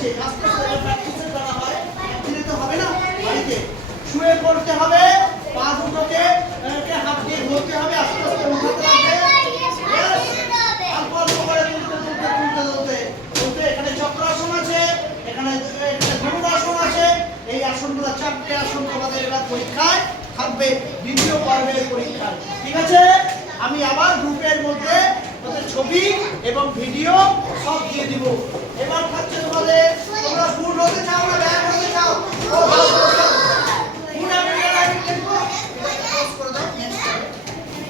এসেছে, আস্তে আস্তে প্র্যাকটিসের দ্বারা হয়, একদিনে তো হবে না। বাড়িতে শুয়ে পড়তে হবে, পা দুটোকে হাত দিয়ে ধরতে হবে, আস্তে আস্তে উঠাতে হবে। অল্প অল্প করে তুলতে এখানে চক্রাসন আছে, এখানে ধনুরাসন আছে। এই আসনগুলো 4টে আসন তোমাদের এবার পরীক্ষায় থাকবে, দ্বিতীয় পর্বের পরীক্ষায়। ঠিক আছে, আমি আবার গ্রুপের মধ্যে তোমাদের ছবি এবং ভিডিও সব দিয়ে দিব। এবার থাকছে তোমাদের, তোমরা পূর্ণ হতে চাও না?